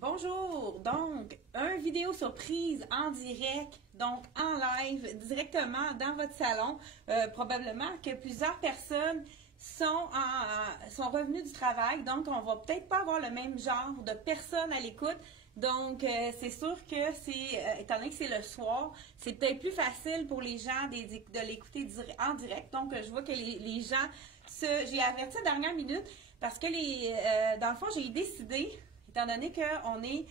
Bonjour, donc, une vidéo surprise en direct, donc en live, directement dans votre salon. Probablement que plusieurs personnes sont revenues du travail, donc on va peut-être pas avoir le même genre de personnes à l'écoute. Donc, c'est sûr que étant donné que c'est le soir, c'est peut-être plus facile pour les gens de l'écouter en direct. Donc, je vois que les gens, j'ai averti à la dernière minute parce que dans le fond, j'ai décidé, étant donné qu'on est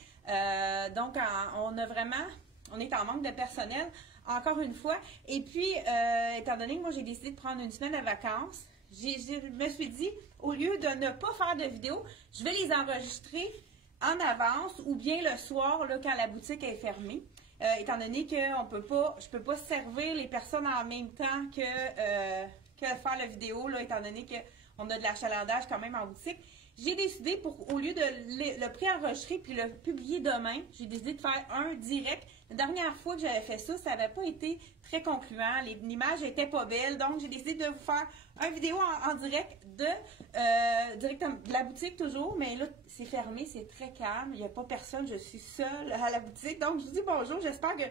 on est en manque de personnel, encore une fois. Et puis, étant donné que moi, j'ai décidé de prendre une semaine de vacances, je me suis dit, au lieu de ne pas faire de vidéos, je vais les enregistrer en avance ou bien le soir, là, quand la boutique est fermée. Étant donné que je peux pas servir les personnes en même temps que faire la vidéo, là, étant donné qu'on a de l'achalandage quand même en boutique. J'ai décidé, au lieu de le pré-enregistrer puis le publier demain, j'ai décidé de faire un direct. La dernière fois que j'avais fait ça n'avait pas été très concluant. L'image n'était pas belle. Donc, j'ai décidé de vous faire une vidéo en direct de la boutique toujours. Mais là, c'est fermé, c'est très calme. Il n'y a pas personne. Je suis seule à la boutique. Donc, je vous dis bonjour. J'espère que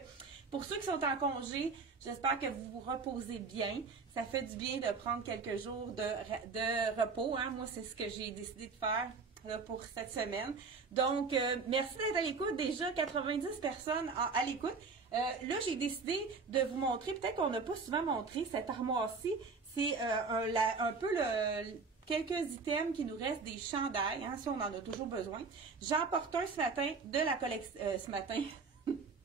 pour ceux qui sont en congé, j'espère que vous vous reposez bien. Ça fait du bien de prendre quelques jours de repos. Hein? Moi, c'est ce que j'ai décidé de faire là, pour cette semaine. Donc, merci d'être à l'écoute. Déjà, 90 personnes à l'écoute. Là, j'ai décidé de vous montrer, peut-être qu'on n'a pas souvent montré cette armoire-ci. C'est un peu quelques items qui nous restent des chandails, hein, si on en a toujours besoin. J'en porte un ce matin de la collection... ce matin...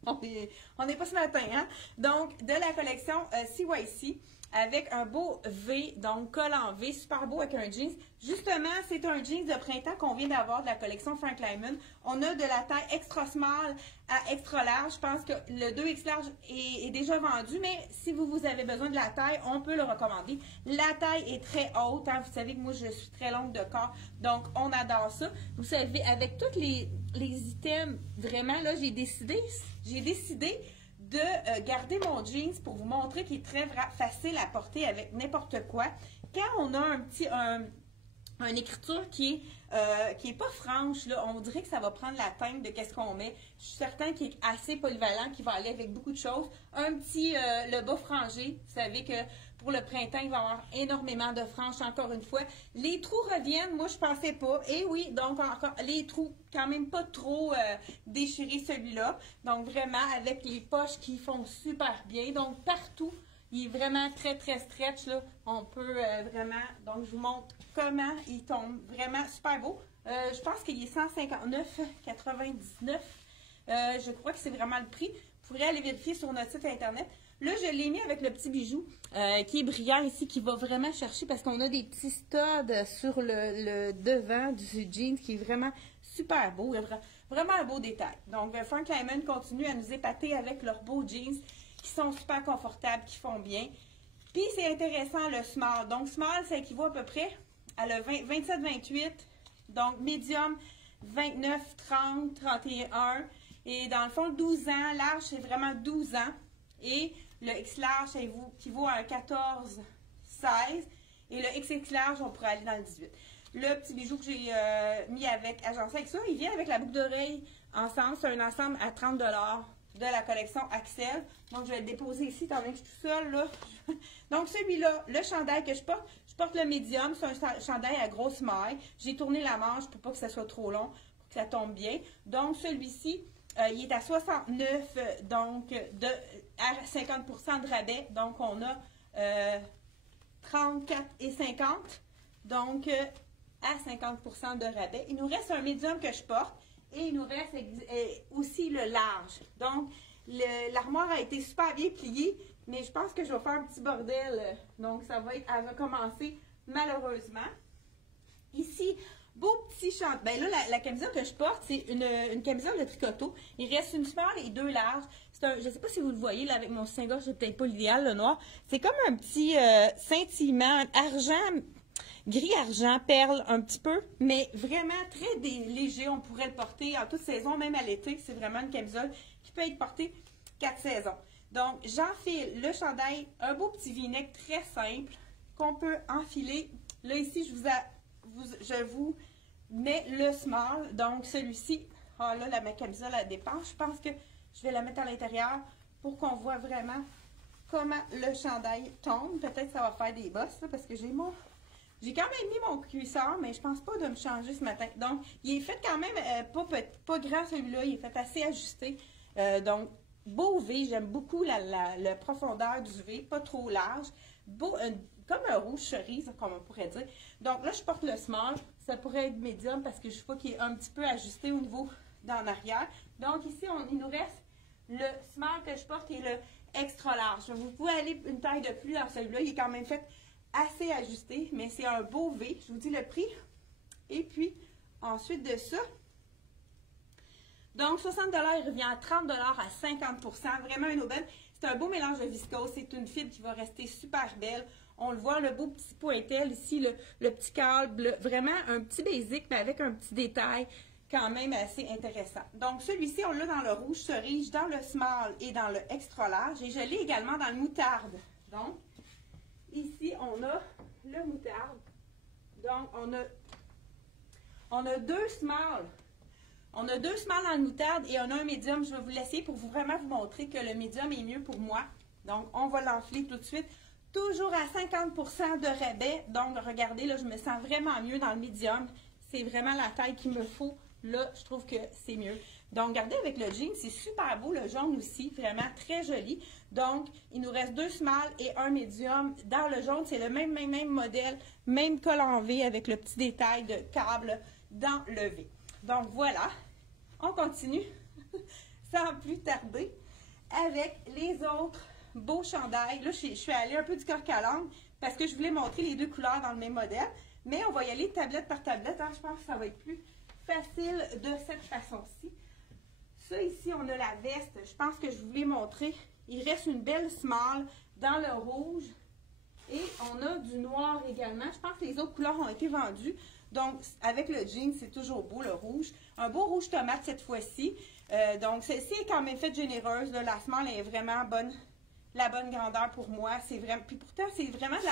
On n'est pas ce matin, hein? Donc, de la collection CYC avec un beau V, donc col en V, super beau avec un jeans. Justement, c'est un jeans de printemps qu'on vient d'avoir de la collection Frank Lyman. On a de la taille extra small à extra large. Je pense que le 2X large est déjà vendu, mais si vous avez besoin de la taille, on peut le recommander. La taille est très haute, hein? Vous savez que moi, je suis très longue de corps, donc on adore ça. Vous savez, avec tous les items, vraiment, là, j'ai décidé de garder mon jeans pour vous montrer qu'il est très facile à porter avec n'importe quoi. Quand on a une écriture qui est pas franche, là, on dirait que ça va prendre la teinte de qu'est-ce qu'on met. Je suis certain qu'il est assez polyvalent, qu'il va aller avec beaucoup de choses. Le bas frangé, vous savez que pour le printemps, il va y avoir énormément de franges, encore une fois. Les trous reviennent, moi je pensais pas. Et oui, donc encore les trous, quand même pas trop déchirés celui-là. Donc vraiment avec les poches qui font super bien. Donc partout, il est vraiment très très stretch là. On peut vraiment, donc je vous montre comment il tombe. Vraiment super beau. Je pense qu'il est 159,99. Je crois que c'est vraiment le prix. Vous pourrez aller vérifier sur notre site internet. Là, je l'ai mis avec le petit bijou qui est brillant ici, qui va vraiment chercher parce qu'on a des petits studs sur le devant du jeans qui est vraiment super beau. Vraiment un beau détail. Donc, Frank Lyman continue à nous épater avec leurs beaux jeans qui sont super confortables, qui font bien. Puis, c'est intéressant le small. Donc, small, ça équivaut à peu près à le 27-28. Donc, medium, 29, 30, 31. Et dans le fond, 12 ans. Large, c'est vraiment 12 ans. Et le X large, ça équivaut à un 14, 16. Et le XX large, on pourrait aller dans le 18. Le petit bijou que j'ai mis agencé avec ça, il vient avec la boucle d'oreille ensemble. C'est un ensemble à 30 $ de la collection Axel. Donc, je vais le déposer ici, étant donné que je suis toute seule, là. Donc, celui-là, le chandail que je porte le médium. C'est un chandail à grosse maille. J'ai tourné la manche pour pas que ça soit trop long, pour que ça tombe bien. Donc, celui-ci, il est à 69, donc à 50% de rabais. Donc, on a 34,50 $. Donc, à 50% de rabais. Il nous reste un médium que je porte. Et il nous reste aussi le large. Donc, l'armoire a été super bien pliée, mais je pense que je vais faire un petit bordel. Donc, ça va recommencer malheureusement. Ici, beau petit chandail. Ben là, la camisole que je porte, c'est une camisole de tricoteau. Il reste une small et deux larges. Je ne sais pas si vous le voyez, là, avec mon soutien-gorge, c'est peut-être pas l'idéal, le noir. C'est comme un petit scintillement argent, gris-argent, perle un petit peu, mais vraiment très léger. On pourrait le porter en toute saison, même à l'été. C'est vraiment une camisole qui peut être portée 4 saisons. Donc, j'enfile le chandail, un beau petit v-neck très simple qu'on peut enfiler. Là, ici, je vous mets le small. Donc, celui-ci, Ah là, ma camisole, elle dépense. Je pense que je vais la mettre à l'intérieur pour qu'on voit vraiment comment le chandail tombe. Peut-être que ça va faire des bosses, là, parce que j'ai quand même mis mon cuisseur, mais je pense pas de me changer ce matin. Donc, il est fait quand même pas grand celui-là. Il est fait assez ajusté. Donc, beau V. J'aime beaucoup la profondeur du V. Pas trop large. Beau, comme un rouge cerise, comme on pourrait dire. Donc là, je porte le small. Ça pourrait être médium parce que je vois qu'il est un petit peu ajusté au niveau d'en arrière. Donc ici, il nous reste le small que je porte et le extra large. Vous pouvez aller une taille de plus dans celui-là. Il est quand même fait assez ajusté, mais c'est un beau V. Je vous dis le prix. Et puis, ensuite de ça, donc 60 $, il revient à 30 $ à 50 %. Vraiment une aubaine. C'est un beau mélange de viscose. C'est une fibre qui va rester super belle. On le voit, le beau petit pointel ici, le petit câble, vraiment un petit basic, mais avec un petit détail quand même assez intéressant. Donc, celui-ci, on l'a dans le rouge cerise, dans le small et dans le extra large. Et je l'ai également dans le moutarde. Donc, ici, on a le moutarde. Donc, on a deux small. On a deux small dans le moutarde et on a un médium. Je vais vous laisser pour vraiment vous montrer que le médium est mieux pour moi. Donc, on va l'enfler tout de suite. Toujours à 50 % de rabais. Donc, regardez, là, je me sens vraiment mieux dans le médium. C'est vraiment la taille qu'il me faut. Là, je trouve que c'est mieux. Donc, regardez avec le jean, c'est super beau. Le jaune aussi, vraiment très joli. Donc, il nous reste deux small et un médium. Dans le jaune, c'est le même modèle, même col en V avec le petit détail de câble dans le V. Donc, voilà. On continue sans plus tarder avec les autres beau chandail. Là, je suis allée un peu du coq à l'âne parce que je voulais montrer les deux couleurs dans le même modèle. Mais on va y aller tablette par tablette. Hein. Je pense que ça va être plus facile de cette façon-ci. Ça, ici, on a la veste. Je pense que je voulais montrer. Il reste une belle small dans le rouge. Et on a du noir également. Je pense que les autres couleurs ont été vendues. Donc, avec le jean, c'est toujours beau, le rouge. Un beau rouge tomate cette fois-ci. Donc, celle-ci est quand même faite généreuse. Là. La small est vraiment bonne. La bonne grandeur pour moi, c'est vraiment, puis pourtant c'est vraiment de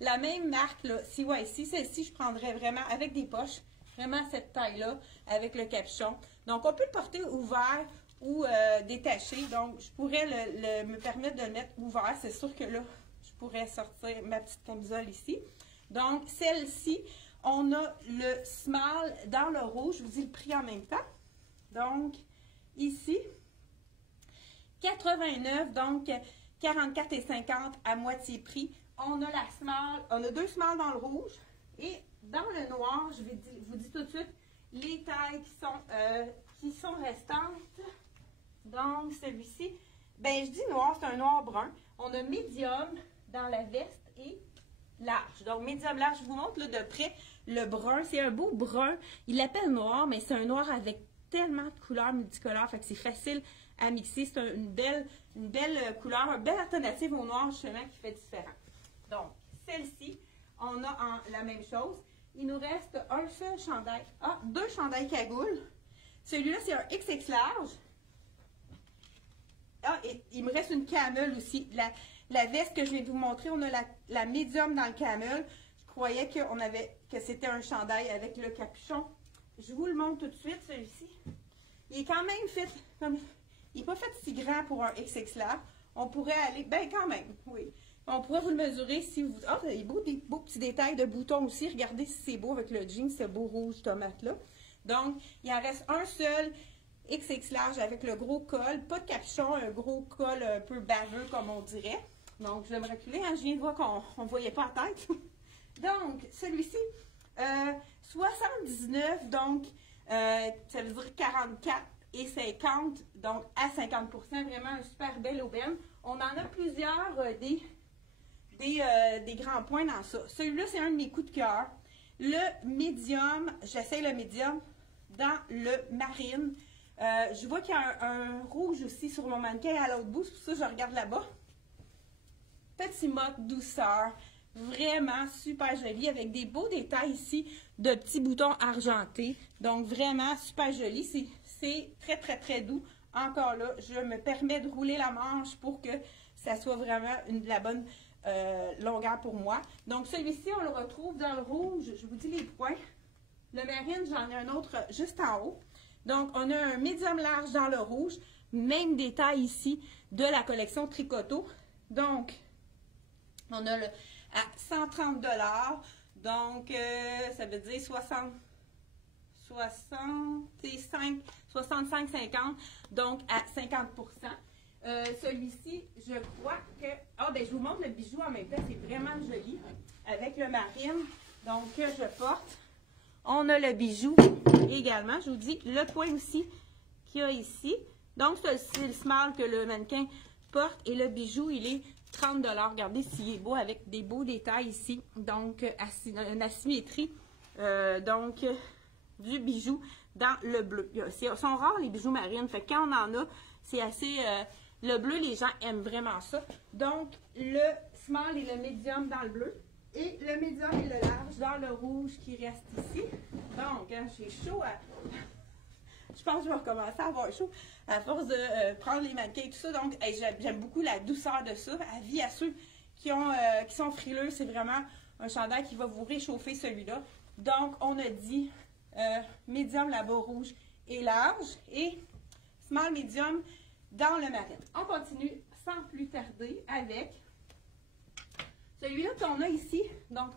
la même marque là. Si ouais, ici celle-ci je prendrais vraiment avec des poches, vraiment cette taille-là avec le capuchon. Donc on peut le porter ouvert ou détaché. Donc je pourrais me permettre de le mettre ouvert. C'est sûr que là je pourrais sortir ma petite camisole ici. Donc celle-ci, on a le small dans le rouge. Je vous dis le prix en même temps. Donc ici. 89, donc 44,50 à moitié prix. On a la small, on a deux small dans le rouge et dans le noir, je vous dis tout de suite les tailles qui sont restantes. Donc celui-ci, ben je dis noir, c'est un noir brun. On a médium dans la veste et large. Donc médium large, je vous montre là, de près le brun. C'est un beau brun. Il l'appelle noir, mais c'est un noir avec tellement de couleurs multicolores, fait que c'est facile à mixer. C'est une belle couleur, une belle alternative au noir justement qui fait différent. Donc, celle-ci, on a la même chose. Il nous reste un seul chandail. Ah, deux chandails cagoule. Celui-là, c'est un XX large. Ah, et il me reste une camel aussi. La veste que je viens de vous montrer, on a la médium dans le camel. Je croyais que c'était un chandail avec le capuchon. Je vous le montre tout de suite, celui-ci. Il est quand même fait comme... Il n'est pas fait si grand pour un XX large. On pourrait aller... Ben, quand même, oui. On pourrait vous le mesurer si vous... Ah, il y a des beaux petits détails de boutons aussi. Regardez si c'est beau avec le jean, ce beau rouge tomate-là. Donc, il en reste un seul XX large avec le gros col. Pas de capuchon, un gros col un peu baveux, comme on dirait. Donc, je vais me reculer. Hein, je viens de voir qu'on ne voyait pas la tête. Donc, celui-ci... 79, donc ça veut dire 44 et 50, donc à 50 %, vraiment un super bel aubaine. On en a plusieurs des grands points dans ça. Celui-là, c'est un de mes coups de cœur. Le médium, j'essaie le médium dans le marine. Je vois qu'il y a un rouge aussi sur mon mannequin à l'autre bout, c'est pour ça que je regarde là-bas. Petit mode douceur. Vraiment super joli avec des beaux détails ici de petits boutons argentés. Donc vraiment super joli. C'est très doux. Encore là, je me permets de rouler la manche pour que ça soit vraiment de la bonne longueur pour moi. Donc celui-ci, on le retrouve dans le rouge. Je vous dis les points. Le marine, j'en ai un autre juste en haut. Donc, on a un médium large dans le rouge, même détail ici de la collection Tricoto. Donc, on a le à 130 $. Donc, ça veut dire 65,50 $, donc à 50 %. Celui-ci, je crois que... Ah, ben je vous montre le bijou en même temps, c'est vraiment joli. Avec le marine, donc que je porte. On a le bijou également, je vous dis, le point aussi qu'il y a ici. Donc, c'est le small que le mannequin porte et le bijou, il est 30 $. Regardez s'il est beau avec des beaux détails ici. Donc, une asymétrie. Du bijou dans le bleu. Ils sont rares les bijoux marines. Fait que quand on en a, c'est assez... le bleu, les gens aiment vraiment ça. Donc, le small et le medium dans le bleu. Et le médium et le large dans le rouge qui reste ici. Donc, hein, j'ai chaud à... Je pense que je vais recommencer à avoir chaud à force de prendre les mannequins et tout ça. Donc, hey, j'aime beaucoup la douceur de ça. Avis à ceux qui sont frileux, c'est vraiment un chandail qui va vous réchauffer celui-là. Donc, on a dit médium là-bas rouge et large et small medium dans le marine. On continue sans plus tarder avec celui-là qu'on a ici. Donc,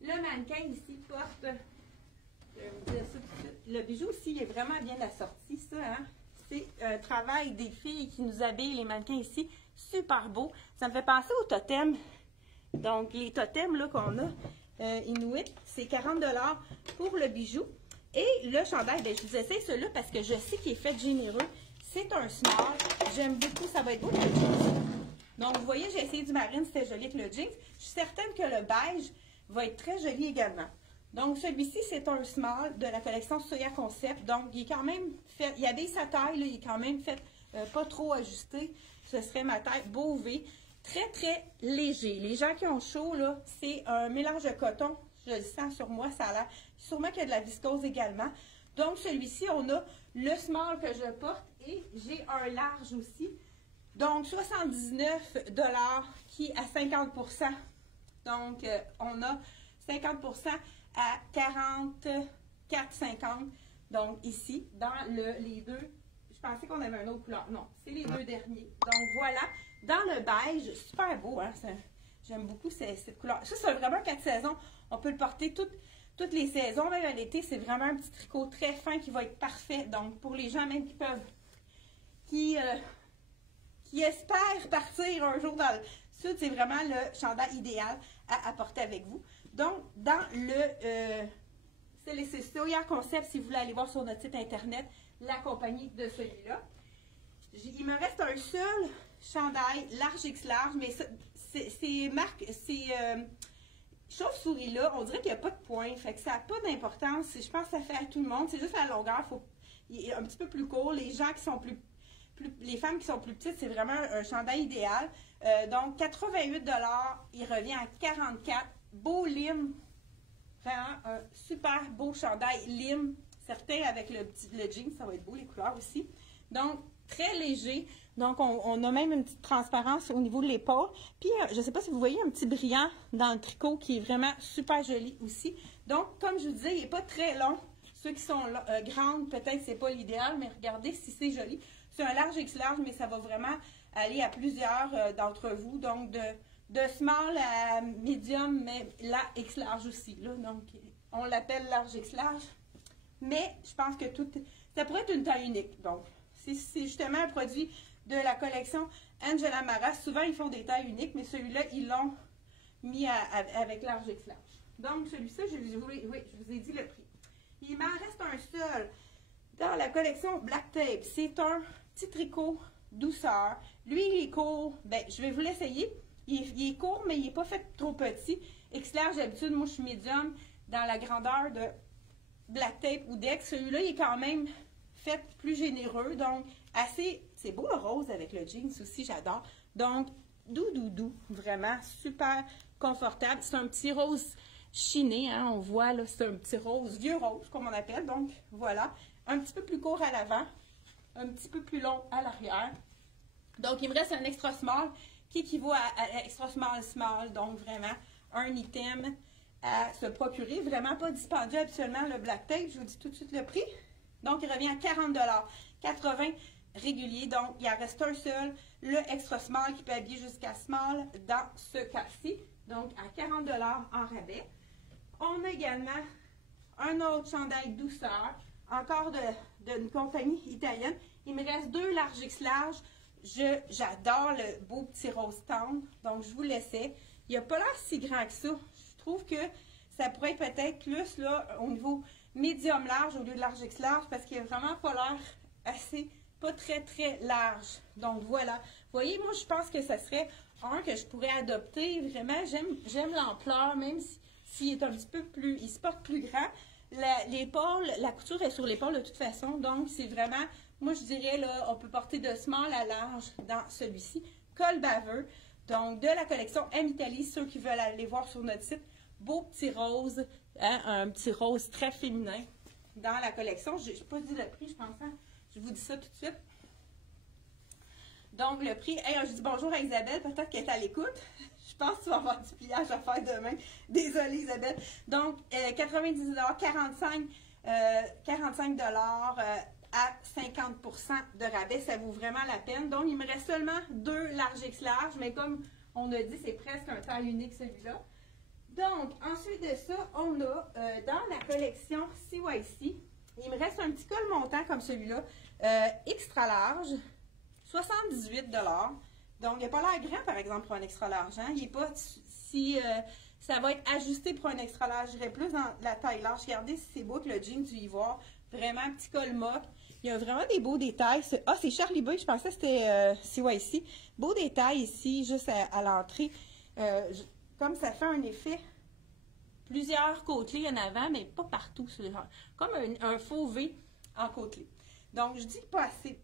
le mannequin ici porte, je vais vous dire ça tout de suite. Le bijou aussi, il est vraiment bien assorti, ça, hein? C'est un travail des filles qui nous habillent, les mannequins ici. Super beau. Ça me fait penser au totem. Donc, les totems là qu'on a, Inuit, c'est 40 $ pour le bijou. Et le chandail, ben, je vous essaye celui-là parce que je sais qu'il est fait généreux. C'est un small. J'aime beaucoup, ça va être beau le jeans. Donc, vous voyez, j'ai essayé du marine, c'était joli avec le jeans. Je suis certaine que le beige va être très joli également. Donc, celui-ci, c'est un small de la collection Soya Concept. Donc, il est quand même fait, il habille sa taille, là, il est quand même fait pas trop ajusté. Ce serait ma taille, beau V. Très, très léger. Les gens qui ont chaud, là, c'est un mélange de coton. Je le sens sur moi, ça a l'air. Sûrement qu'il y a de la viscose également. Donc, celui-ci, on a le small que je porte et j'ai un large aussi. Donc, 79 $ qui est à 50 %. Donc, on a 50 % à 44,50 $. Donc, ici, dans les deux, je pensais qu'on avait une autre couleur. Non, c'est les deux derniers. Donc, voilà. Dans le beige, super beau, hein? J'aime beaucoup cette couleur. Ça, c'est vraiment 4 saisons. On peut le porter toutes les saisons. Même à l'été, c'est vraiment un petit tricot très fin qui va être parfait. Donc, pour les gens même qui espèrent partir un jour dans le sud, c'est vraiment le chandail idéal à porter avec vous. Donc, dans c'est Soya Concept, si vous voulez aller voir sur notre site internet, la compagnie de celui-là. Il me reste un seul chandail large X large, mais ces marques, chauve-souris-là, on dirait qu'il n'y a pas de point, fait que ça n'a pas d'importance. Je pense que ça fait à tout le monde, c'est juste la longueur, il est un petit peu plus court. Les gens qui sont les femmes qui sont plus petites, c'est vraiment un chandail idéal. Donc, 88 $, il revient à 44 $. Beau lime, vraiment un super beau chandail lime. Certains avec le jean, ça va être beau, les couleurs aussi. Donc, très léger. Donc, on a même une petite transparence au niveau de l'épaule. Puis, je ne sais pas si vous voyez un petit brillant dans le tricot qui est vraiment super joli aussi. Donc, comme je vous disais, il n'est pas très long. Ceux qui sont grandes, peut-être c'est pas l'idéal, mais regardez si c'est joli. C'est un large X large, mais ça va vraiment aller à plusieurs d'entre vous. Donc, de small à medium, mais là, X large aussi. Là. Donc, on l'appelle large X large. Mais je pense que ça pourrait être une taille unique. Donc, c'est justement un produit de la collection Angela Mara. Souvent, ils font des tailles uniques, mais celui-là, ils l'ont mis avec large X large. Donc, celui-ci, je vous ai dit le prix. Il m'en reste un seul dans la collection Black Tape. C'est un petit tricot douceur. Lui, il est court. Ben, je vais vous l'essayer. Il est court, mais il n'est pas fait trop petit. X large, d'habitude, moi, je suis médium dans la grandeur de Black Tape ou Dex. Celui-là, il est quand même fait plus généreux. Donc, assez... C'est beau le rose avec le jeans aussi, j'adore. Donc, doux. Vraiment, super confortable. C'est un petit rose chiné, hein, on voit là, c'est un petit rose, vieux rose, comme on appelle. Donc, voilà. Un petit peu plus court à l'avant, un petit peu plus long à l'arrière. Donc, il me reste un extra small qui équivaut à extra small. Donc, vraiment, un item à se procurer. Vraiment pas dispendieux habituellement, le Black Tape. Je vous dis tout de suite le prix. Donc, il revient à 40 80 régulier. Donc, il en reste un seul, le extra small qui peut habiller jusqu'à small dans ce cas-ci. Donc, à 40 en rabais. On a également un autre chandail douceur, encore d'une compagnie italienne. Il me reste 2 larges X larges. J'adore le beau petit rose tendre, donc je vous laissais. Il n'a pas l'air si grand que ça. Je trouve que ça pourrait être peut-être plus là, au niveau médium large au lieu de large X large, parce qu'il n'a vraiment pas l'air assez, pas très très large. Donc voilà. Vous voyez, moi je pense que ça serait un que je pourrais adopter. Vraiment, j'aime l'ampleur, même s'il est un petit peu plus, il se porte plus grand. L'épaule, la couture est sur l'épaule de toute façon, donc c'est vraiment, moi je dirais là, on peut porter de small à large dans celui-ci. Col baveux, donc de la collection M Italie, ceux qui veulent aller voir sur notre site, beau petit rose, hein, un petit rose très féminin dans la collection. Je n'ai pas dit le prix, je pense, hein? Je vous dis ça tout de suite. Donc le prix, hey, je dis bonjour à Isabelle, peut-être qu'elle est à l'écoute. Je pense que tu vas avoir du pliage à faire demain. Désolée, Isabelle. Donc, 90 $, 45 à 50 % de rabais. Ça vaut vraiment la peine. Donc, il me reste seulement 2 larges X larges, mais comme on a dit, c'est presque un taille unique celui-là. Donc, ensuite de ça, on a dans la collection CYC, il me reste un petit col montant comme celui-là, extra large, 78 $. Donc, il n'a pas l'air grand, par exemple, pour un extra large. Hein? Il n'est pas si... ça va être ajusté pour un extra large. Je dirais plus dans la taille large. Regardez si c'est beau que le jean du ivoire. Vraiment un petit col mock. Il y a vraiment des beaux détails. Ah, c'est Charlie Boy. Je pensais que c'était CYC. Beaux détails ici, juste à l'entrée. Comme ça fait un effet. Plusieurs côtelets en avant, mais pas partout. Comme un faux V en côtelé. Donc, je dis pas assez.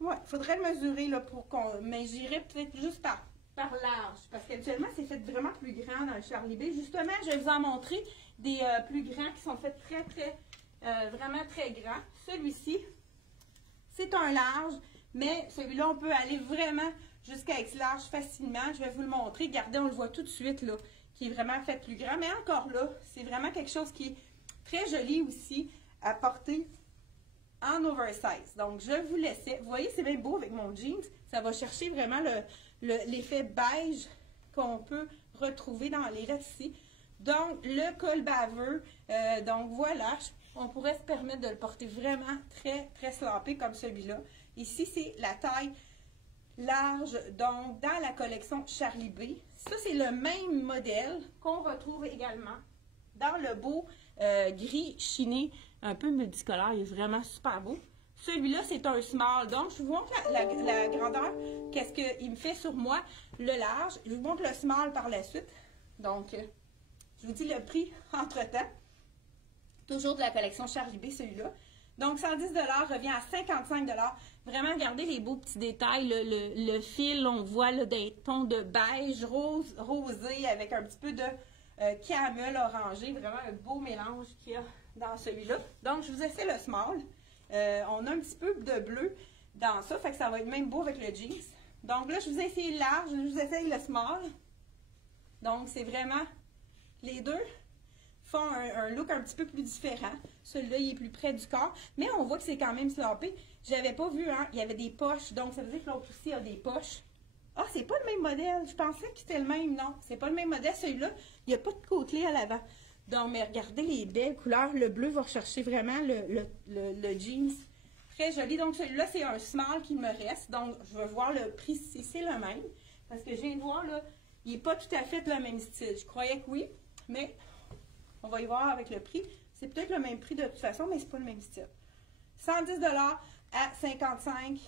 Ouais, il faudrait le mesurer là, pour qu'on. Mais j'irais peut-être juste par large. Parce qu'habituellement, c'est fait vraiment plus grand dans le Charlie B. Justement, je vais vous en montrer des plus grands qui sont faits vraiment très grands. Celui-ci, c'est un large, mais celui-là, on peut aller vraiment jusqu'à X large facilement. Je vais vous le montrer. Regardez, on le voit tout de suite là, qui est vraiment fait plus grand. Mais encore là, c'est vraiment quelque chose qui est très joli aussi à porter en oversize. Donc, je vous laissais. Vous voyez, c'est bien beau avec mon jeans. Ça va chercher vraiment l'effet beige qu'on peut retrouver dans les récits. Donc, le col baveux. Donc, voilà. On pourrait se permettre de le porter vraiment très, très slampé comme celui-là. Ici, c'est la taille large. Donc, dans la collection Charlie B. Ça, c'est le même modèle qu'on retrouve également dans le beau gris chiné, un peu multicolore. Il est vraiment super beau. Celui-là, c'est un small. Donc, je vous montre la grandeur, qu'est-ce qu'il me fait sur moi, le large. Je vous montre le small par la suite. Donc, je vous dis le prix entre-temps. Toujours de la collection Charlie B, celui-là. Donc, 110 $ revient à 55 $. Vraiment, regardez les beaux petits détails. Le fil, on voit là, des tons de beige, rosé, avec un petit peu de caramel orangé. Vraiment un beau mélange qu'il y a dans celui-là. Donc, je vous essaie le small. On a un petit peu de bleu dans ça, fait que ça va être même beau avec le jeans. Donc là, je vous ai essayé le large, je vous essaye le small. Donc, c'est vraiment, les deux font un look un petit peu plus différent. Celui-là, il est plus près du corps, mais on voit que c'est quand même slampé. J'avais pas vu, hein, il y avait des poches, donc ça veut dire que l'autre aussi a des poches. Ah, c'est pas le même modèle. Je pensais que c'était le même. Non, c'est pas le même modèle. Celui-là, il n'y a pas de côtelé à l'avant. Donc, mais regardez les belles couleurs. Le bleu va rechercher vraiment le jeans. Très joli. Donc, celui-là, c'est un small qui me reste. Donc, je vais voir le prix si c'est le même. Parce que je viens de voir, là, il n'est pas tout à fait le même style. Je croyais que oui, mais on va y voir avec le prix. C'est peut-être le même prix de toute façon, mais c'est pas le même style. 110 $ à 55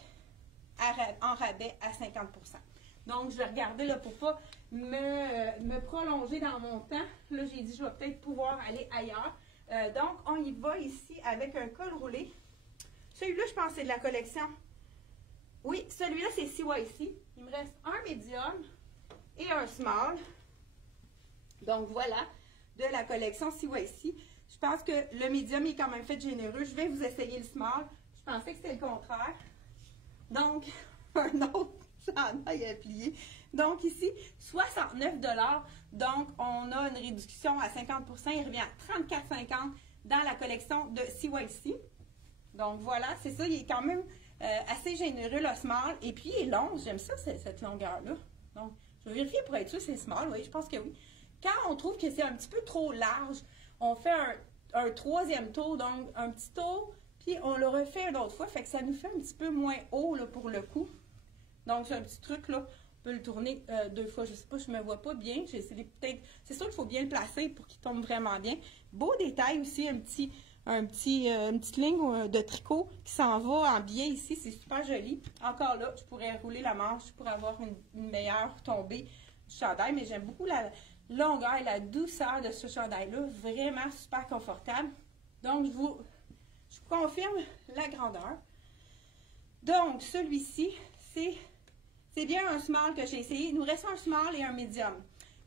en rabais à 50 %. Donc, je vais regarder là pour pas me prolonger dans mon temps. Là, j'ai dit, je vais peut-être pouvoir aller ailleurs. Donc, on y va ici avec un col roulé. Celui-là, je pense que c'est de la collection. Oui, celui-là, c'est CYC. Il me reste un médium et un small. Donc, voilà, de la collection CYC. Je pense que le médium est quand même fait généreux. Je vais vous essayer le small. Je pensais que c'était le contraire. Donc, un autre chandail à plier. Donc, ici, 69 $. Donc, on a une réduction à 50 %. Il revient à 34,50 $ dans la collection de CYC. Donc voilà, c'est ça, il est quand même assez généreux le small. Et puis il est long, j'aime ça, cette longueur-là. Donc, je vais vérifier pour être sûr c'est small, oui, je pense que oui. Quand on trouve que c'est un petit peu trop large, on fait un troisième tour, donc un petit tour, puis on le refait une autre fois, fait que ça nous fait un petit peu moins haut là, pour le coup. Donc c'est un petit truc là, on peut le tourner 2 fois, je sais pas, je me vois pas bien, c'est sûr qu'il faut bien le placer pour qu'il tombe vraiment bien. Beau détail aussi, une petite ligne de tricot qui s'en va en biais ici, c'est super joli. Encore là, je pourrais rouler la manche pour avoir une meilleure tombée du chandail, mais j'aime beaucoup la longueur et la douceur de ce chandail-là, vraiment super confortable. Donc, je vous confirme la grandeur. Donc, celui-ci, c'est bien un small que j'ai essayé. Il nous reste un small et un medium.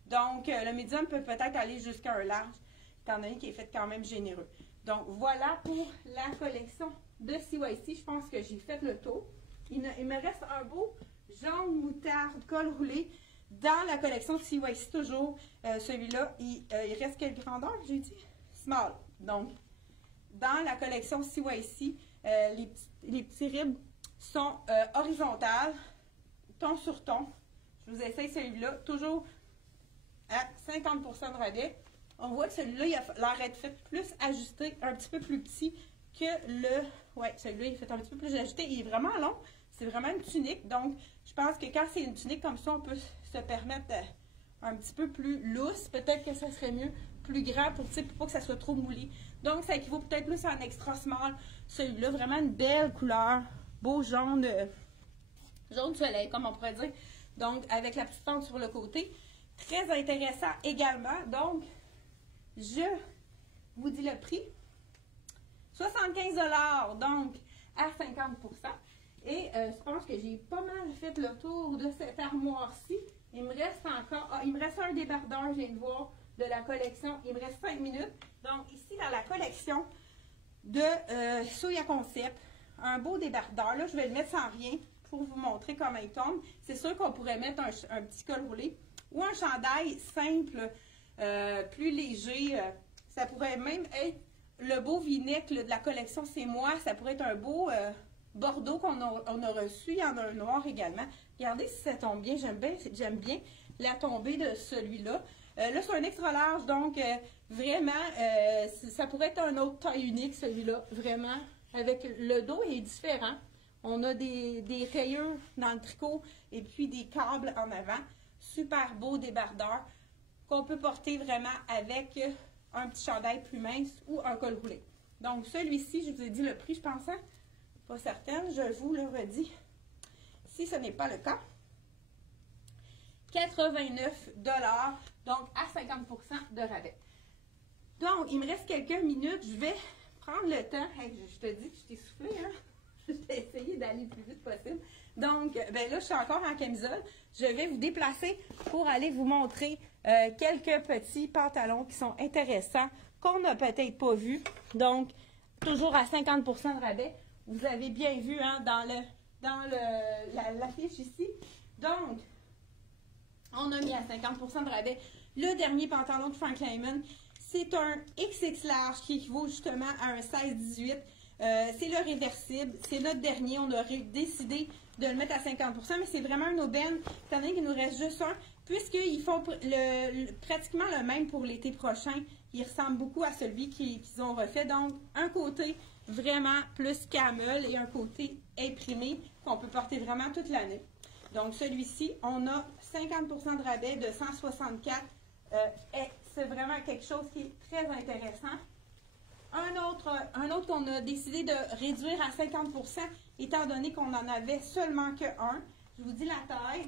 Donc, le medium peut peut-être aller jusqu'à un large, étant donné qu'il est fait quand même généreux. Donc, voilà pour la collection de CYC. Je pense que j'ai fait le tour. Il me reste un beau jaune moutarde col roulé dans la collection de CYC toujours. Celui-là, il reste quelle grandeur, j'ai dit? Small. Donc, dans la collection CYC, les petits ribs sont horizontales, ton sur ton. Je vous essaye celui-là, toujours à 50% de rabais. On voit que celui-là, il a l'air d'être fait plus ajusté, un petit peu plus petit que le... Ouais, celui-là, il est fait un petit peu plus ajusté. Il est vraiment long. C'est vraiment une tunique. Donc, je pense que quand c'est une tunique comme ça, on peut se permettre un petit peu plus lousse. Peut-être que ça serait mieux plus grand pour pas que ça soit trop moulé. Donc, ça équivaut peut-être plus à un extra small. Celui-là, vraiment une belle couleur. Beau jaune, jaune soleil, comme on pourrait dire. Donc, avec la petite fente sur le côté. Très intéressant également. Donc, je vous dis le prix. 75 $, donc à 50 %. Et je pense que j'ai pas mal fait le tour de cette armoire-ci. Il me reste encore... il me reste un débardeur, je viens de voir, de la collection. Il me reste 5 minutes. Donc, ici, dans la collection de Soya Concept, un beau débardeur. Là, je vais le mettre sans rien pour vous montrer comment il tombe. C'est sûr qu'on pourrait mettre un petit col roulé ou un chandail simple, plus léger. Ça pourrait même être le beau vinaigre de la collection C'est Moi. Ça pourrait être un beau bordeaux qu'on a reçu. Il y en a un noir également. Regardez si ça tombe bien. J'aime bien la tombée de celui-là. Là, c'est un extra large, donc vraiment, ça pourrait être un autre taille unique, celui-là. Vraiment, avec le dos, il est différent. On a des rayures dans le tricot et puis des câbles en avant. Super beau débardeur qu'on peut porter vraiment avec un petit chandail plus mince ou un col roulé. Donc, celui-ci, je vous ai dit le prix, je pensais. Pas certaine, je vous le redis. Si ce n'est pas le cas, 89 $, donc à 50 % de rabais. Donc, il me reste quelques minutes. Je vais prendre le temps. Hey, je te dis que je t'ai soufflé, hein? Je vais essayer d'aller le plus vite possible. Donc, ben là, je suis encore en camisole. Je vais vous déplacer pour aller vous montrer quelques petits pantalons qui sont intéressants, qu'on n'a peut-être pas vus. Donc, toujours à 50 % de rabais. Vous avez bien vu hein, dans l'affiche ici. Donc, on a mis à 50 % de rabais le dernier pantalon de Frank Lehman. C'est un XX large qui équivaut justement à un 16-18. C'est le réversible. C'est notre dernier. On aurait décidé de le mettre à 50 %, mais c'est vraiment une aubaine, étant donné qu'il nous reste juste un, puisqu'ils font pratiquement le même pour l'été prochain. Il ressemble beaucoup à celui qu'ils ont refait. Donc, un côté vraiment plus camel et un côté imprimé qu'on peut porter vraiment toute l'année. Donc, celui-ci, on a 50 % de rabais de 164. C'est vraiment quelque chose qui est très intéressant. Un autre qu'on a décidé de réduire à 50 %, étant donné qu'on n'en avait seulement qu'un. Je vous dis la taille.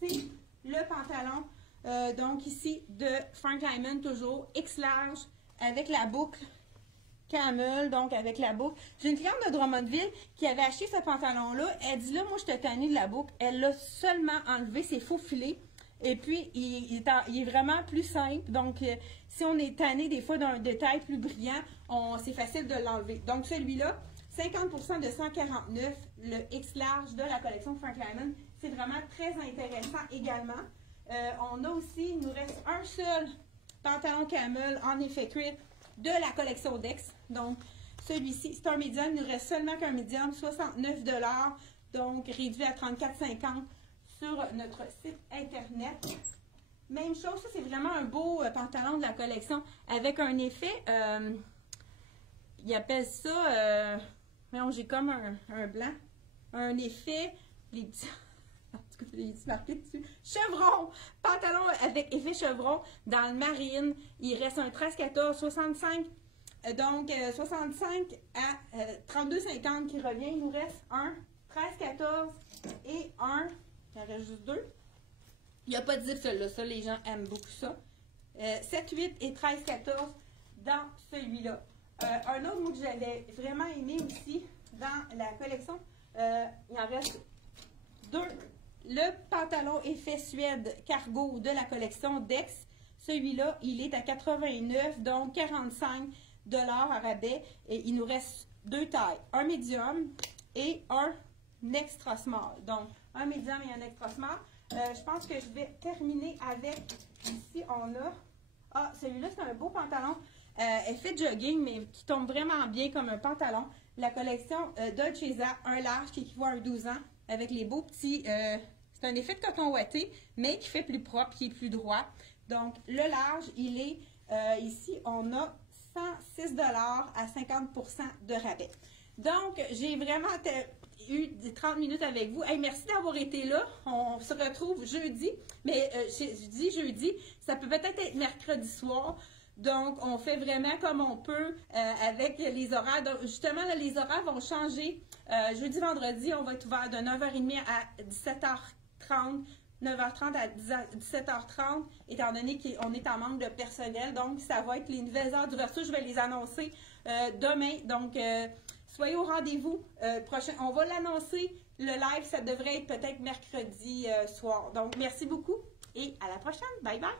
C'est le pantalon, donc ici, de Frank Lehman, toujours X large, avec la boucle camel, donc avec la boucle. J'ai une cliente de Drummondville qui avait acheté ce pantalon-là. Elle dit là, moi, je te tannée de la boucle. Elle l'a seulement enlevé, c'est faux filet. Et puis, il est vraiment plus simple. Donc, si on est tanné des fois d'un détail plus brillant, c'est facile de l'enlever. Donc, celui-là, 50 % de 149, le X large de la collection Frank Lehman. C'est vraiment très intéressant également. On a aussi, il nous reste un seul pantalon camel en effet cuir de la collection Dex. Donc, Celui-ci, c'est un médium. Il nous reste seulement qu'un médium, 69 $, donc réduit à 34,50 sur notre site internet. Même chose, ça c'est vraiment un beau pantalon de la collection avec un effet, ils appellent ça, j'ai comme un blanc, un effet, les petits, en tout cas, les petits marqués dessus, chevron, pantalon avec effet chevron dans le marine, il reste un 13-14, 65, donc 65 à 32,50 qui revient, il nous reste un 13-14 et un, il en reste juste deux. Il n'y a pas de zip, celui-là. Ça, les gens aiment beaucoup ça. 7, 8 et 13, 14 dans celui-là. Un autre mot que j'avais vraiment aimé aussi dans la collection, il en reste deux. Le pantalon effet Suède cargo de la collection Dex. Celui-là, il est à 89, donc 45 $ à rabais. Et il nous reste deux tailles. Un médium et un extra small. Donc, un médium et un extra small. Je pense que je vais terminer avec, ici on a, celui-là c'est un beau pantalon, effet jogging, mais qui tombe vraiment bien comme un pantalon. La collection Dolce Vita, un large qui équivaut à un 12 ans, avec les beaux petits, c'est un effet de coton ouaté, mais qui fait plus propre, qui est plus droit. Donc le large, il est, ici on a 106 $ à 50% de rabais. Donc j'ai vraiment eu 30 minutes avec vous. Hey, merci d'avoir été là. On se retrouve jeudi, mais je dis jeudi, ça peut peut-être être mercredi soir. Donc, on fait vraiment comme on peut avec les horaires. Donc, justement, là, les horaires vont changer. Jeudi, vendredi, on va être ouvert de 9h30 à 17h30. 9h30 à 17h30, étant donné qu'on est en manque de personnel. Donc, ça va être les nouvelles heures d'ouverture. Je vais les annoncer demain. Donc, soyez au rendez-vous. Prochain, on va l'annoncer. Le live, ça devrait être peut-être mercredi soir. Donc, merci beaucoup et à la prochaine. Bye bye!